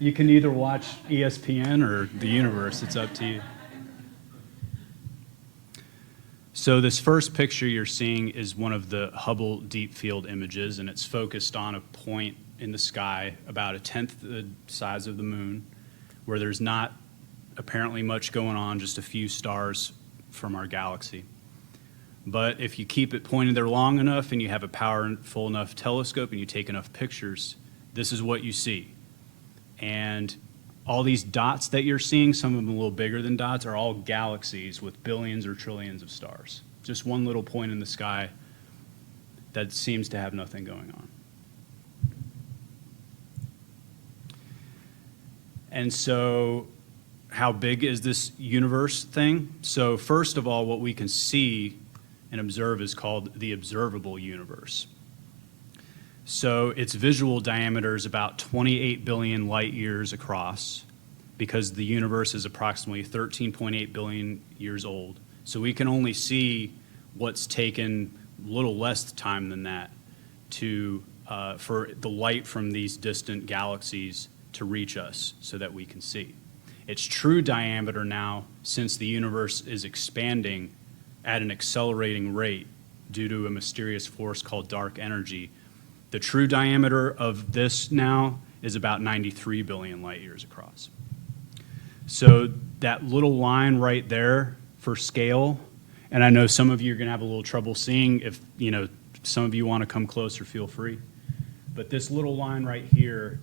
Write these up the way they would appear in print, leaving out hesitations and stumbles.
You can either watch ESPN or the universe. It's up to you. So this first picture you're seeing is one of the Hubble Deep Field images, and it's focused on a point in the sky about a tenth the size of the moon, where there's not apparently much going on, just a few stars from our galaxy. But if you keep it pointed there long enough and you have a powerful enough telescope and you take enough pictures, this is what you see. And all these dots that you're seeing, some of them a little bigger than dots, are all galaxies with billions or trillions of stars. Just one little point in the sky that seems to have nothing going on. And so how big is this universe thing? So first of all, what we can see and observe is called the observable universe. So its visual diameter is about 28 billion light years across, because the universe is approximately 13.8 billion years old. So we can only see what's taken a little less time than that to, for the light from these distant galaxies to reach us so that we can see. Its true diameter now, since the universe is expanding at an accelerating rate due to a mysterious force called dark energy, the true diameter of this now is about 93 billion light years across. So that little line right there for scale, and I know some of you are going to have a little trouble seeing. If some of you want to come closer, feel free. But this little line right here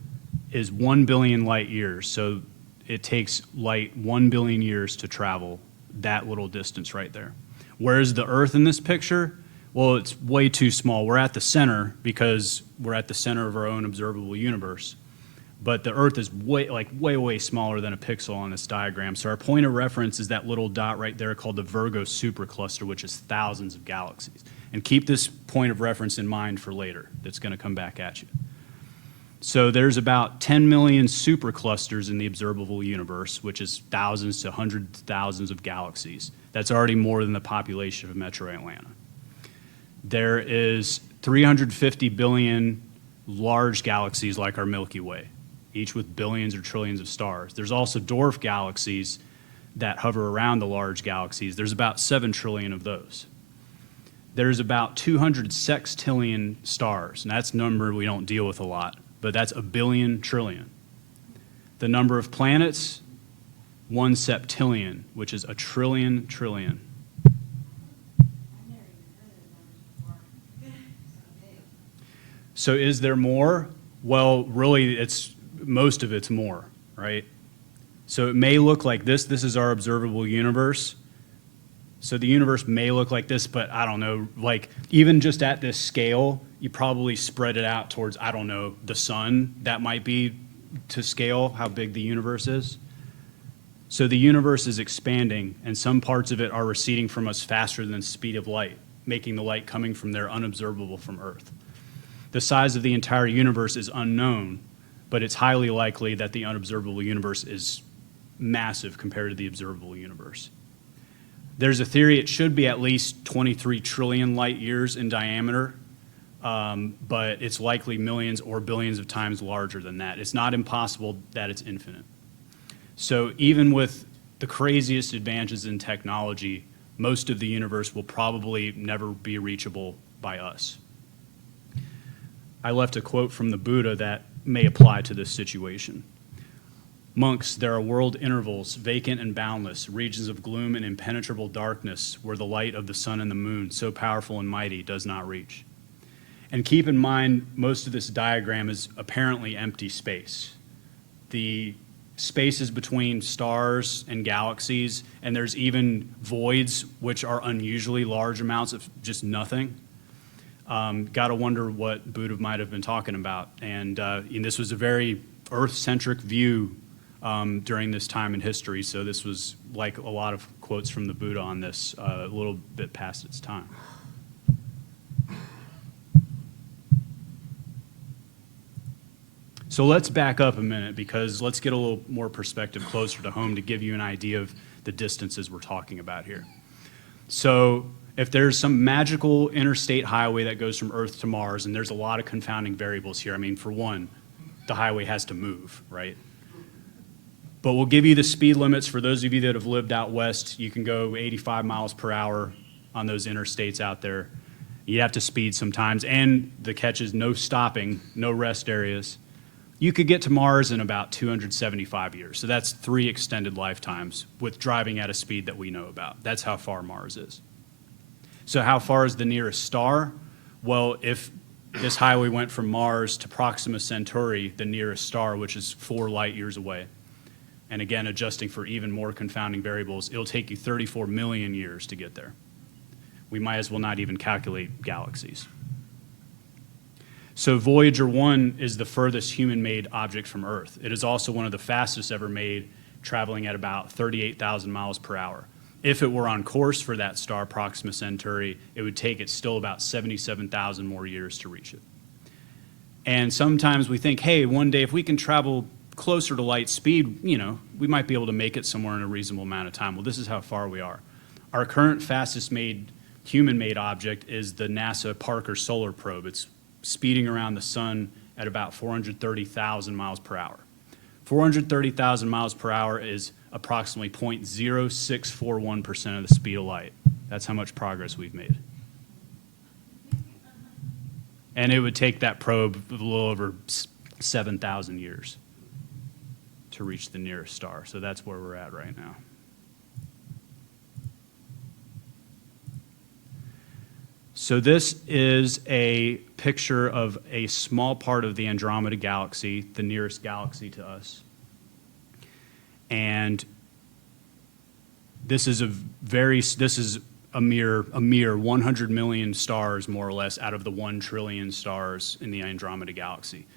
is 1 billion light years. So it takes light 1 billion years to travel that little distance right there. Where's the Earth in this picture? Well, it's way too small. We're at the center because we're at the center of our own observable universe. But the Earth is way smaller than a pixel on this diagram. So our point of reference is that little dot right there called the Virgo supercluster, which is thousands of galaxies. And keep this point of reference in mind for later. That's going to come back at you. So there's about 10 million superclusters in the observable universe, which is thousands to hundreds of thousands of galaxies. That's already more than the population of Metro Atlanta. There is 350 billion large galaxies like our Milky Way, each with billions or trillions of stars. There's also dwarf galaxies that hover around the large galaxies. There's about 7 trillion of those. There's about 200 sextillion stars, and that's a number we don't deal with a lot, but that's a billion trillion. The number of planets, 1 septillion, which is a trillion trillion. So is there more? Well, really, most of it's more, right? So it may look like this. This is our observable universe. So the universe may look like this, but I don't know, like even just at this scale, you probably spread it out towards, I don't know, the sun. That might be to scale how big the universe is. So the universe is expanding, and some parts of it are receding from us faster than the speed of light, making the light coming from there unobservable from Earth. The size of the entire universe is unknown, but it's highly likely that the unobservable universe is massive compared to the observable universe. There's a theory it should be at least 23 trillion light years in diameter, but it's likely millions or billions of times larger than that. It's not impossible that it's infinite. So even with the craziest advances in technology, most of the universe will probably never be reachable by us. I left a quote from the Buddha that may apply to this situation. Monks, there are world intervals, vacant and boundless, regions of gloom and impenetrable darkness, where the light of the sun and the moon, so powerful and mighty, does not reach. And keep in mind, most of this diagram is apparently empty space. The spaces between stars and galaxies, and there's even voids, which are unusually large amounts of just nothing. Got to wonder what Buddha might have been talking about. And this was a very Earth-centric view during this time in history. So this was like a lot of quotes from the Buddha on this, a little bit past its time. So let's back up a minute, because let's get a little more perspective closer to home to give you an idea of the distances we're talking about here. So if there's some magical interstate highway that goes from Earth to Mars, and there's a lot of confounding variables here. I mean, for one, the highway has to move, right? But we'll give you the speed limits. For those of you that have lived out west, you can go 85 miles per hour on those interstates out there. You have to speed sometimes, and the catch is no stopping, no rest areas. You could get to Mars in about 275 years. So that's 3 extended lifetimes with driving at a speed that we know about. That's how far Mars is. So how far is the nearest star? Well, if this highway went from Mars to Proxima Centauri, the nearest star, which is 4 light years away, and again, adjusting for even more confounding variables, it'll take you 34 million years to get there. We might as well not even calculate galaxies. So Voyager 1 is the furthest human-made object from Earth. It is also one of the fastest ever made, traveling at about 38,000 miles per hour. If it were on course for that star, Proxima Centauri, it would take it still about 77,000 more years to reach it. And sometimes we think, hey, one day if we can travel closer to light speed, we might be able to make it somewhere in a reasonable amount of time. Well, this is how far we are. Our current fastest made human-made object is the NASA Parker Solar Probe. It's speeding around the sun at about 430,000 miles per hour. 430,000 miles per hour is approximately 0.0641% of the speed of light. That's how much progress we've made. And it would take that probe a little over 7,000 years to reach the nearest star. So that's where we're at right now. So this is a picture of a small part of the Andromeda Galaxy, the nearest galaxy to us. And this is a mere 100 million stars, more or less, out of the 1 trillion stars in the Andromeda Galaxy.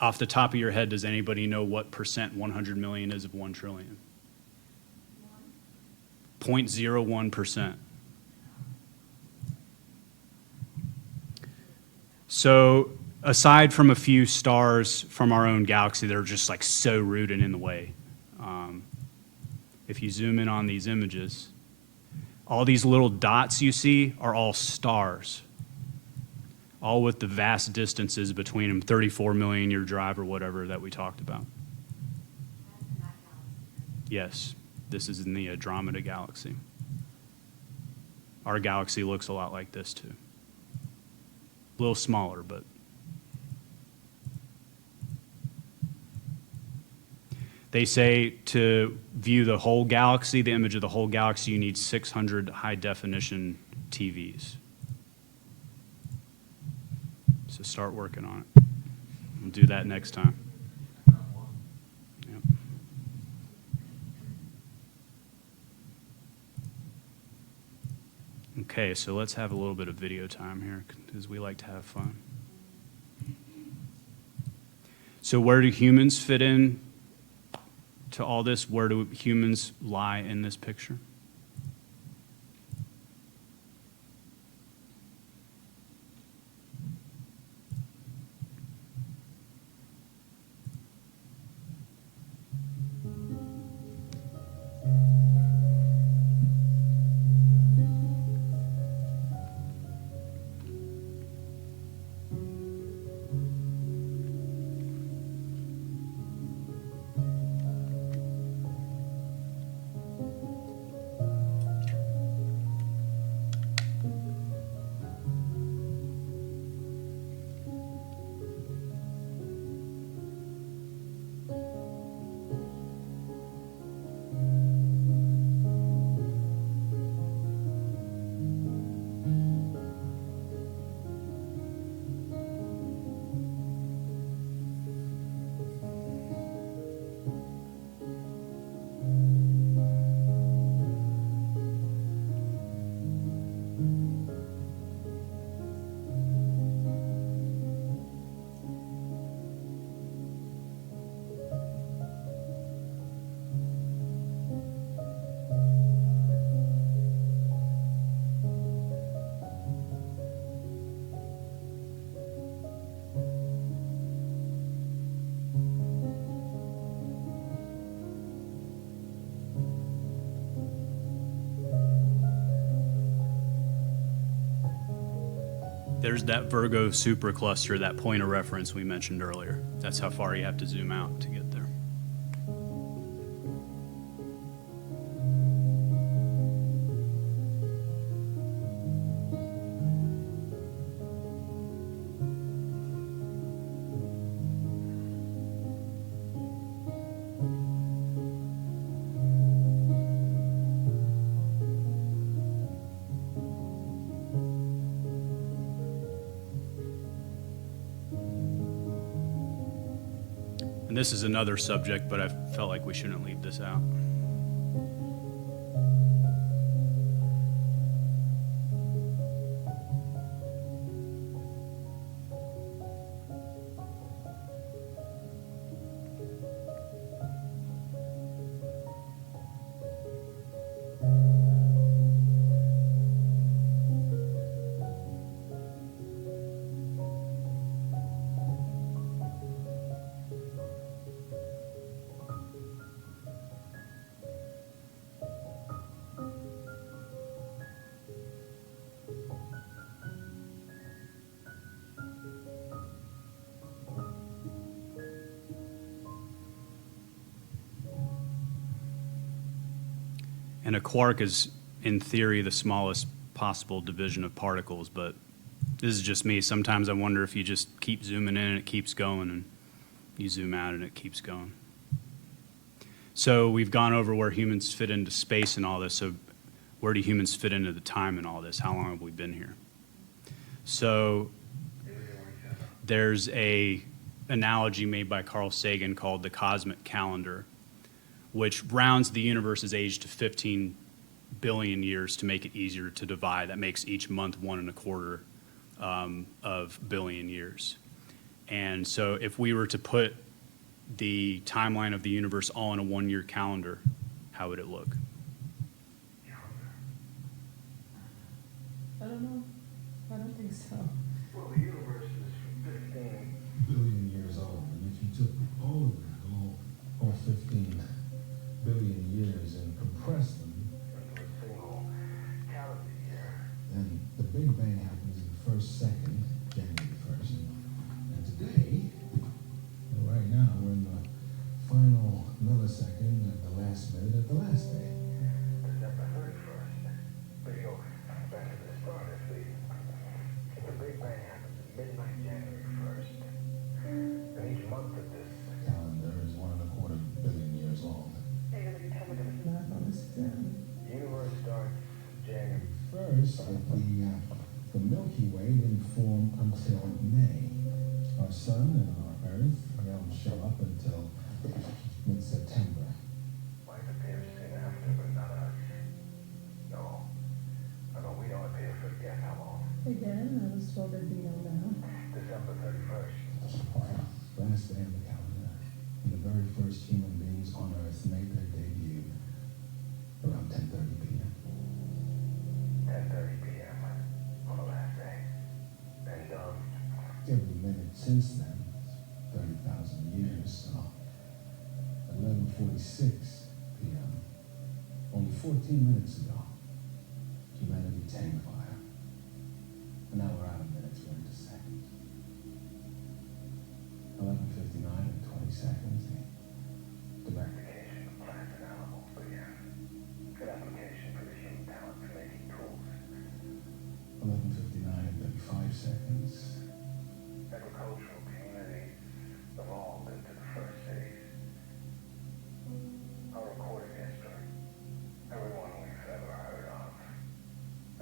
Off the top of your head, does anybody know what percent 100 million is of 1 trillion? 0.01%. So aside from a few stars from our own galaxy that are just like so rooted in the way, if you zoom in on these images, all these little dots you see are all stars, all with the vast distances between them, 34 million year drive or whatever that we talked about. Yes, this is in the Andromeda Galaxy. Our galaxy looks a lot like this too. A little smaller, but they say to view the whole galaxy, the image of the whole galaxy, you need 600 high-definition TVs. So start working on it. We'll do that next time. Yep. Okay, so let's have a little bit of video time here because we like to have fun. So where do humans fit in to all this? Where do humans lie in this picture? There's that Virgo supercluster, that point of reference we mentioned earlier. That's how far you have to zoom out to get there. And this is another subject, but I felt like we shouldn't leave this out. And a quark is, in theory, the smallest possible division of particles, but this is just me. Sometimes I wonder if you just keep zooming in and it keeps going, and you zoom out and it keeps going. So we've gone over where humans fit into space and all this. So where do humans fit into the time and all this? How long have we been here? So there's a analogy made by Carl Sagan called the cosmic calendar, which rounds the universe's age to 15 billion years to make it easier to divide. That makes each month 1.25 of billion years. And so if we were to put the timeline of the universe all in a one-year calendar, how would it look? I don't know. I don't think so. Well, the universe is 15 billion years old, and if you took all of that, all 15 billion years and compressed them into a single calendar year, then the Big Bang happens in the first second, January 1st, and today, right now, we're in the final millisecond at the last minute at the last day. December 31st. But you go back to the start, if the Big Bang happens at midnight, January 1st, then each month of this calendar is 1.25 billion years long. Hey, you tell me there was math on this exam. The universe starts January 1st, but the Milky Way didn't form until May. Our sun and our Earth, they don't show up until mid-September. Life appears soon after, but not us. No. No, we don't appear for guess how long. Again, I was told there'd be no math. December 31st. Last day on the calendar. And the very first human beings on Earth made their debut around 10:30 p.m. 10:30 p.m. on the last day. And every minute since then, 30,000 years, so 11:46 p.m. Only 14 minutes ago, humanity tamed fire. And now we're out of minutes, we're into seconds. 11:59 and 20 seconds, the domestication of plants and animals began. Good application for the human talent for making tools. 11:59 and 35 seconds. Agricultural communities evolved into the first cities. Our recorded history. Everyone we've ever heard of.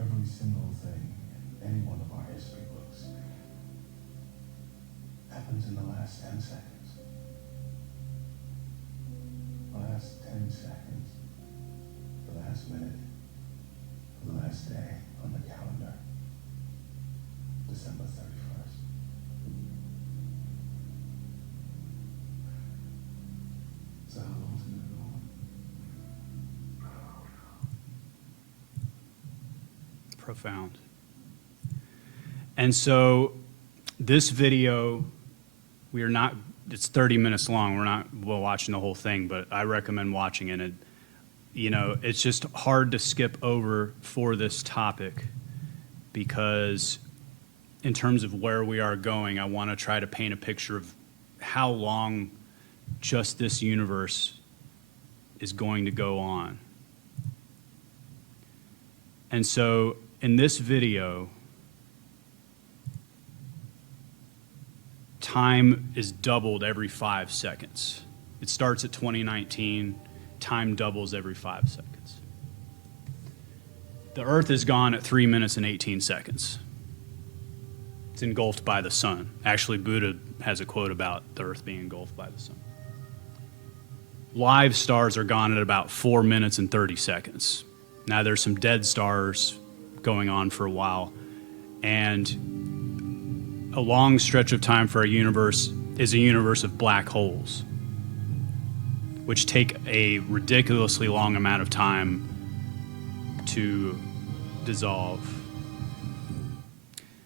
Every single thing in any one of our history books happens in the last 10 seconds. The last 10 seconds. The last minute. The last day on the calendar. December 31st. So how long's it gonna go on? Profound. And so this video, it's 30 minutes long. We're not watching the whole thing, but I recommend watching it. And, it's just hard to skip over for this topic because in terms of where we are going, I want to try to paint a picture of how long just this universe is going to go on. And so in this video, time is doubled every 5 seconds. It starts at 2019, time doubles every 5 seconds. The Earth is gone at 3 minutes and 18 seconds. It's engulfed by the sun. Actually, Buddha has a quote about the Earth being engulfed by the sun. live stars are gone at about 4 minutes and 30 seconds. Now there's some dead stars going on for a while, and a long stretch of time for our universe is a universe of black holes, which take a ridiculously long amount of time to dissolve.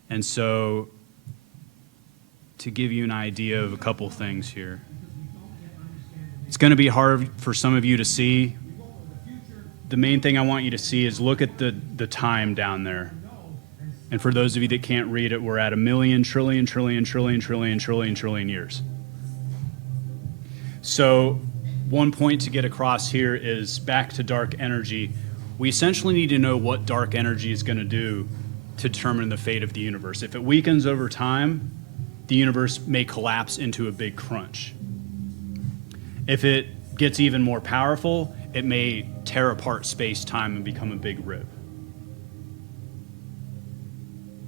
And so, to give you an idea of a couple things here, it's going to be hard for some of you to see. The main thing I want you to see is look at the time down there. And for those of you that can't read it, we're at 1,000,000 trillion, trillion, trillion, trillion, trillion, trillion years. So one point to get across here is back to dark energy. We essentially need to know what dark energy is going to do to determine the fate of the universe. If it weakens over time, the universe may collapse into a big crunch. If it gets even more powerful, it may tear apart space-time and become a big rip.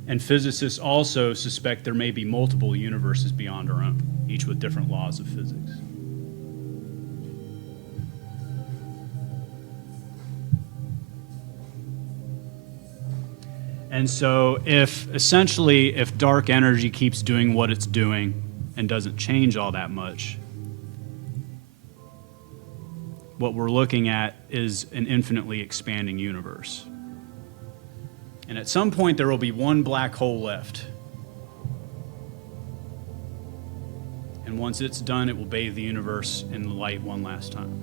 And physicists also suspect there may be multiple universes beyond our own, each with different laws of physics. And so if dark energy keeps doing what it's doing and doesn't change all that much, what we're looking at is an infinitely expanding universe. And at some point, there will be one black hole left. And once it's done, it will bathe the universe in the light one last time.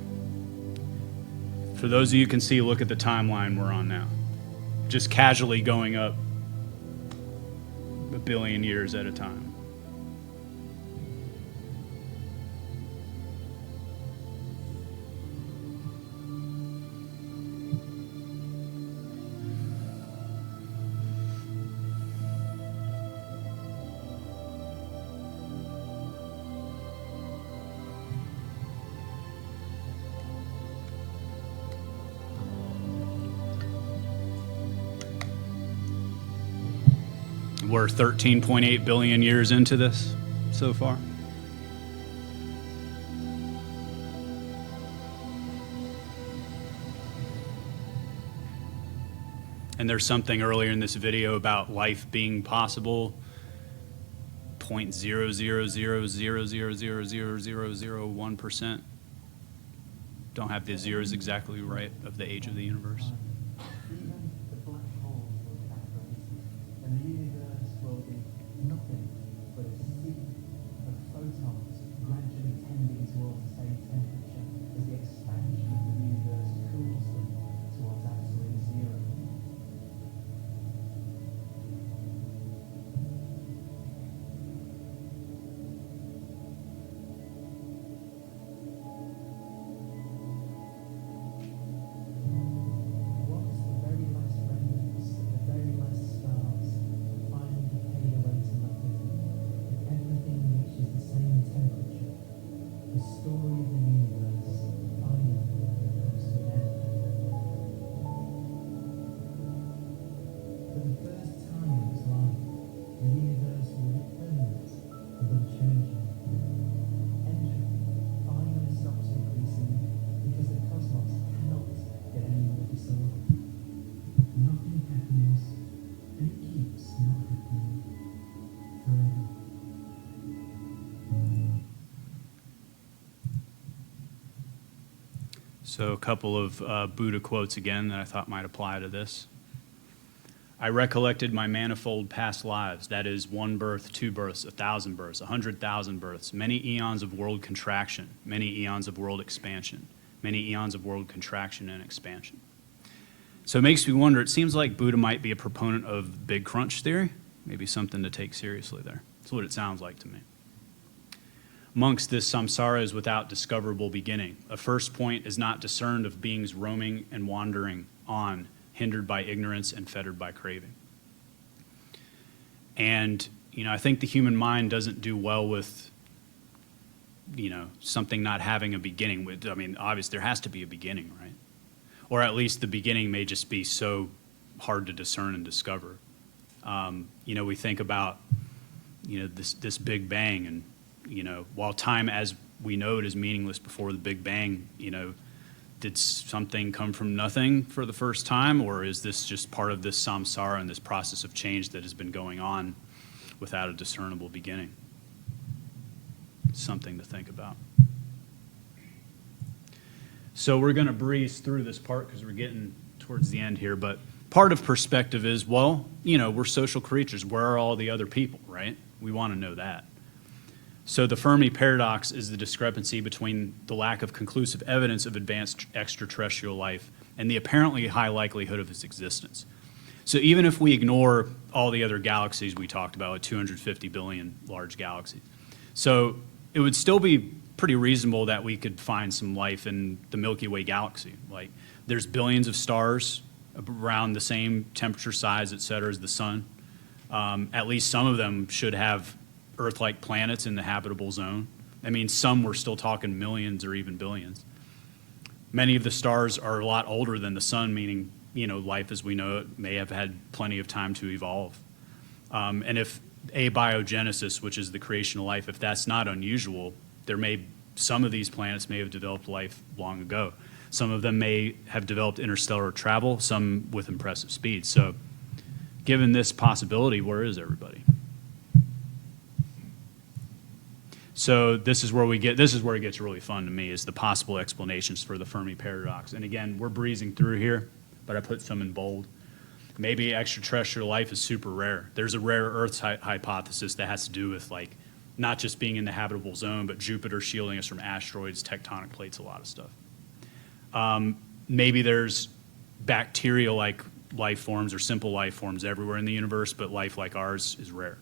For those of you who can see, look at the timeline we're on now. Just casually going up 1 billion years at a time. We're 13.8 billion years into this so far. And there's something earlier in this video about life being possible. 0.00000000001%. Don't have the zeros exactly right of the age of the universe. So a couple of Buddha quotes again that I thought might apply to this. I recollected my manifold past lives, that is 1 birth, 2 births, 1,000 births, 100,000 births, many eons of world contraction, many eons of world expansion, many eons of world contraction and expansion. So it makes me wonder, it seems like Buddha might be a proponent of big crunch theory, maybe something to take seriously there. That's what it sounds like to me. Monks, this samsara is without discoverable beginning. A first point is not discerned of beings roaming and wandering on, hindered by ignorance and fettered by craving. And, I think the human mind doesn't do well with, something not having a beginning. Obviously there has to be a beginning, right? Or at least the beginning may just be so hard to discern and discover. We think about, this Big Bang, and, while time as we know it is meaningless before the Big Bang. Did something come from nothing for the first time, or is this just part of this samsara and this process of change that has been going on without a discernible beginning? Something to think about. So we're going to breeze through this part because we're getting towards the end here, but part of perspective is, well, we're social creatures. Where are all the other people, right? We want to know that. So the Fermi paradox is the discrepancy between the lack of conclusive evidence of advanced extraterrestrial life and the apparently high likelihood of its existence. So even if we ignore all the other galaxies we talked about, like 250 billion large galaxies, so it would still be pretty reasonable that we could find some life in the Milky Way galaxy. Like, there's billions of stars around the same temperature, size, et cetera, as the sun. At least some of them should have Earth-like planets in the habitable zone. I mean, some we're still talking millions or even billions. Many of the stars are a lot older than the sun, meaning, life as we know it may have had plenty of time to evolve. And if abiogenesis, which is the creation of life, if that's not unusual, some of these planets may have developed life long ago. Some of them may have developed interstellar travel, some with impressive speed. So given this possibility, where is everybody? So this is where it gets really fun to me, is the possible explanations for the Fermi paradox. And again, we're breezing through here, but I put some in bold. Maybe extraterrestrial life is super rare. There's a rare Earth hypothesis that has to do with not just being in the habitable zone, but Jupiter shielding us from asteroids, tectonic plates, a lot of stuff. Maybe there's bacterial-like life forms or simple life forms everywhere in the universe, but life like ours is rare.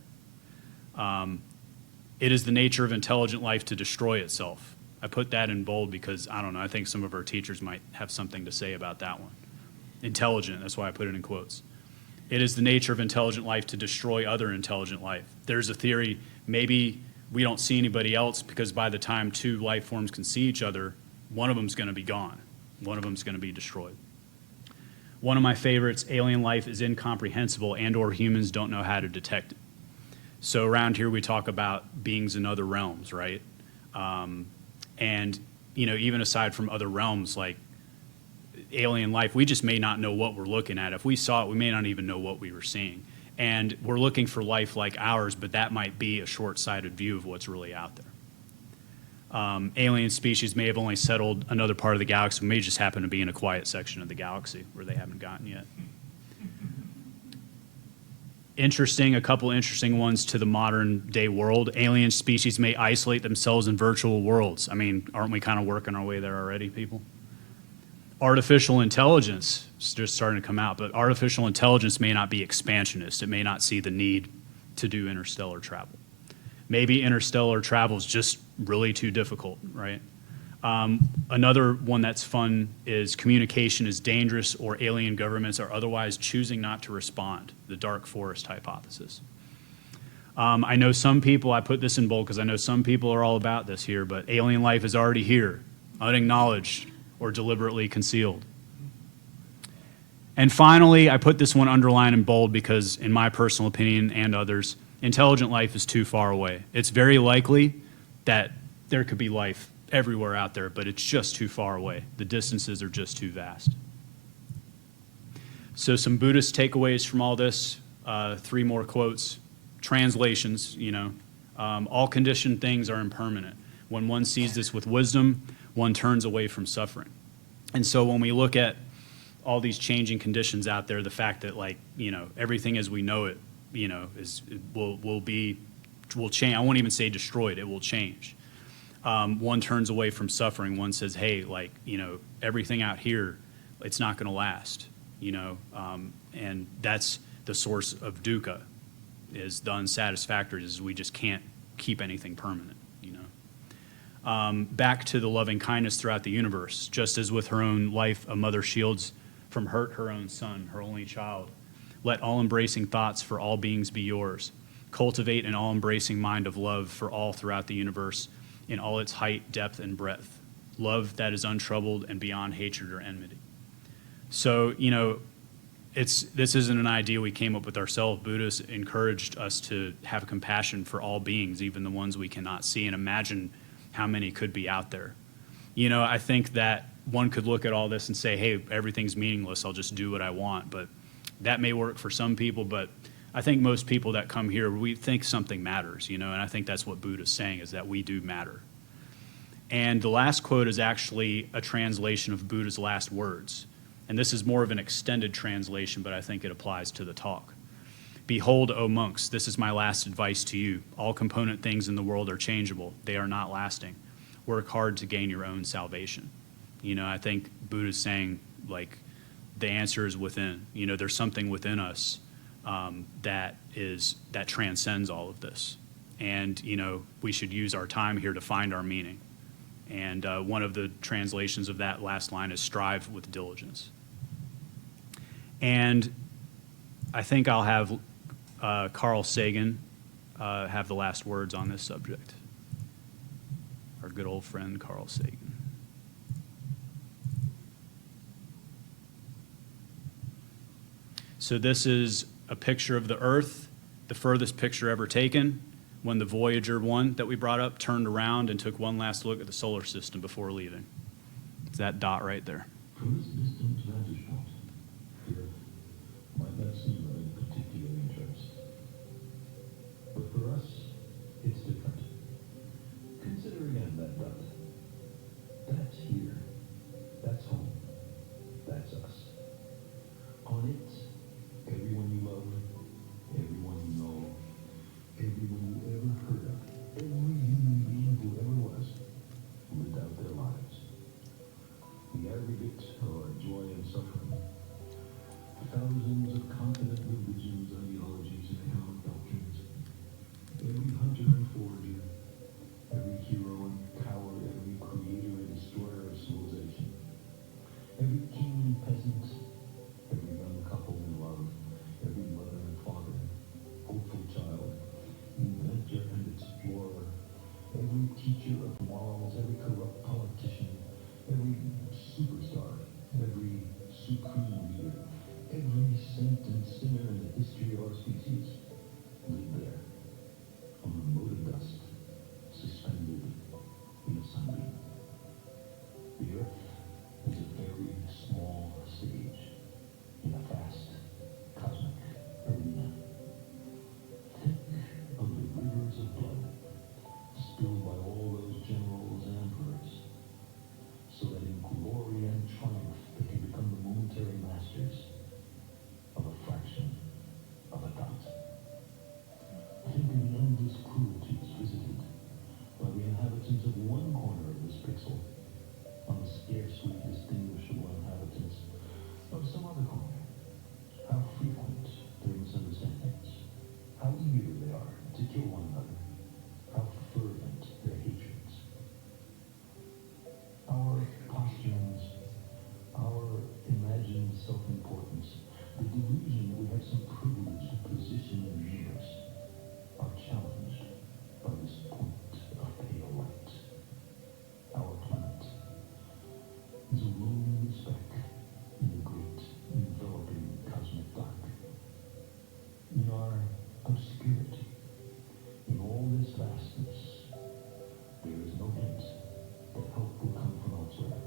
It is the nature of intelligent life to destroy itself. I put that in bold because, I don't know, I think some of our teachers might have something to say about that one. Intelligent, that's why I put it in quotes. It is the nature of intelligent life to destroy other intelligent life. There's a theory, maybe we don't see anybody else because by the time two life forms can see each other, one of them's going to be gone. One of them's going to be destroyed. One of my favorites, alien life is incomprehensible and/or humans don't know how to detect it. So around here we talk about beings in other realms, right? And, even aside from other realms like alien life, we just may not know what we're looking at. If we saw it, we may not even know what we were seeing. And we're looking for life like ours, but that might be a short-sighted view of what's really out there. Alien species may have only settled another part of the galaxy, may just happen to be in a quiet section of the galaxy where they haven't gotten yet. A couple interesting ones to the modern day world. Alien species may isolate themselves in virtual worlds. I mean, aren't we kind of working our way there already, people? Artificial intelligence is just starting to come out, but artificial intelligence may not be expansionist. It may not see the need to do interstellar travel. Maybe interstellar travel is just really too difficult, right? Another one that's fun is communication is dangerous or alien governments are otherwise choosing not to respond, the dark forest hypothesis. I know some people, I put this in bold because I know some people are all about this here, but alien life is already here, unacknowledged or deliberately concealed. And finally, I put this one underlined in bold because in my personal opinion and others, intelligent life is too far away. It's very likely that there could be life everywhere out there, but it's just too far away. The distances are just too vast. So some Buddhist takeaways from all this, 3 more quotes. Translations, all conditioned things are impermanent. When one sees this with wisdom, one turns away from suffering. And so when we look at all these changing conditions out there, the fact that everything as we know it, will change. I won't even say destroyed, it will change. One turns away from suffering. One says, hey, everything out here, it's not going to last, and that's the source of dukkha, is the unsatisfactory, is we just can't keep anything permanent, Back to the loving kindness throughout the universe, just as with her own life, a mother shields from hurt her own son, her only child. Let all-embracing thoughts for all beings be yours. Cultivate an all-embracing mind of love for all throughout the universe, in all its height, depth, and breadth. Love that is untroubled and beyond hatred or enmity. So, this isn't an idea we came up with ourselves. Buddhists encouraged us to have compassion for all beings, even the ones we cannot see, and imagine how many could be out there. You know, I think that one could look at all this and say, hey, everything's meaningless, I'll just do what I want. But that may work for some people, but I think most people that come here, we think something matters, you know, and I think that's what Buddha's saying, is that we do matter. And the last quote is actually a translation of Buddha's last words. And this is more of an extended translation, but I think it applies to the talk. Behold, O monks, this is my last advice to you. All component things in the world are changeable. They are not lasting. Work hard to gain your own salvation. You know, I think Buddha's saying, like, the answer is within. You know, there's something within us that transcends all of this. And, you know, we should use our time here to find our meaning. And one of the translations of that last line is strive with diligence. And I think I'll have Carl Sagan have the last words on this subject. Our good old friend, Carl Sagan. So this is a picture of the Earth, the furthest picture ever taken, when the Voyager 1 that we brought up turned around and took one last look at the solar system before leaving. It's that dot right there. From this distant vantage point, the Earth might not seem of any particular interest. But for us, it's different. Consider again that dot. That's here. That's home. That's us. On it, everyone you love, everyone you know, everyone you ever heard of, every human being who ever was, lived out their lives. The aggregate of our joy and suffering. Thousands of confident religions, ideologies, and economic doctrines. Every hunter and forager, every hero and coward, every creator and destroyer of civilization. Every king and peasant, every young couple in love, every mother and father, hopeful child, inventor and explorer, every teacher of morals, every corrupt politician, every superstar, every supreme leader, every saint and sinner in the history of our species lived there, on a mote of dust, suspended in a sunbeam. The Earth is a very small stage in a vast cosmic arena. Think of the rivers of blood spilled by all those generals and emperors, so that in glory and triumph they can become the momentary masters of a fraction of a dot. Think of the endless cruelties visited by the inhabitants of one corner of this pixel on the scarcely distinguishable inhabitants of some other corner. How frequent their misunderstandings, how eager they are to kill one another, how fervent their hatreds. Our posturings, our imagined self-importance, the delusion that we have some privileged position in the universe, are challenged by this point of pale light. Our planet is a lonely speck in the great enveloping cosmic dark. In our obscurity, in all this vastness, there is no hint that help will come from elsewhere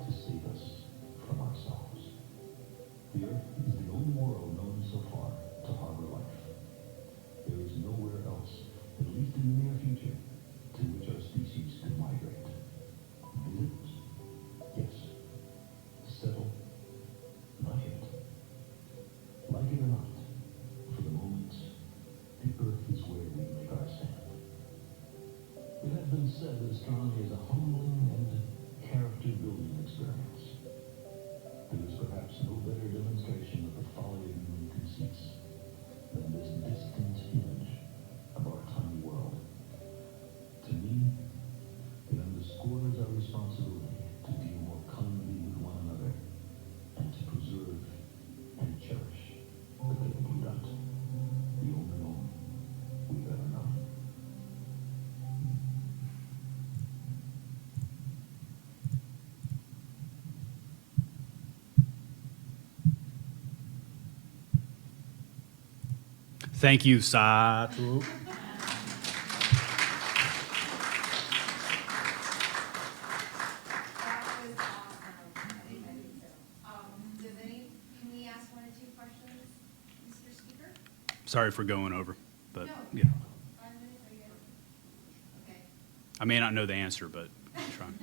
to save us from ourselves. The Earth is the only world known so far to harbor life. There is nowhere else, at least in the near future, to which our species could migrate. Visit? Yes. Settle? Not yet. Like it or not, for the moment, the Earth is where we make our stand. It has been said that astronomy is a humbling and character-building experience. There is perhaps no better demonstration of the folly of human conceits than this distant image of our tiny world. To me, it underscores our responsibility to deal more kindly with one another and to preserve and cherish the little blue dot, the only home we've ever known. Thank you, Satu. Sorry for going over, but, No. yeah. 5 minutes, are you good? Okay. I may not know the answer, but I'm trying.